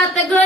at the good.